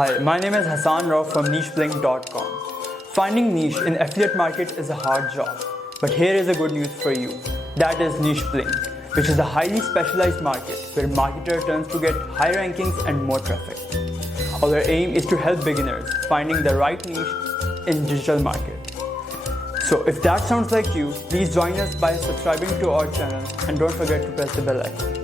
Hi, my name is Hassan Rao from nicheblink.com. Finding niche in affiliate market is a hard job, but here is a good news for you. That is Niche Blink, which is a highly specialized market where marketer turns to get high rankings and more traffic. Our aim is to help beginners finding the right niche in digital market. So if that sounds like you, please join us by subscribing to our channel and don't forget to press the bell icon.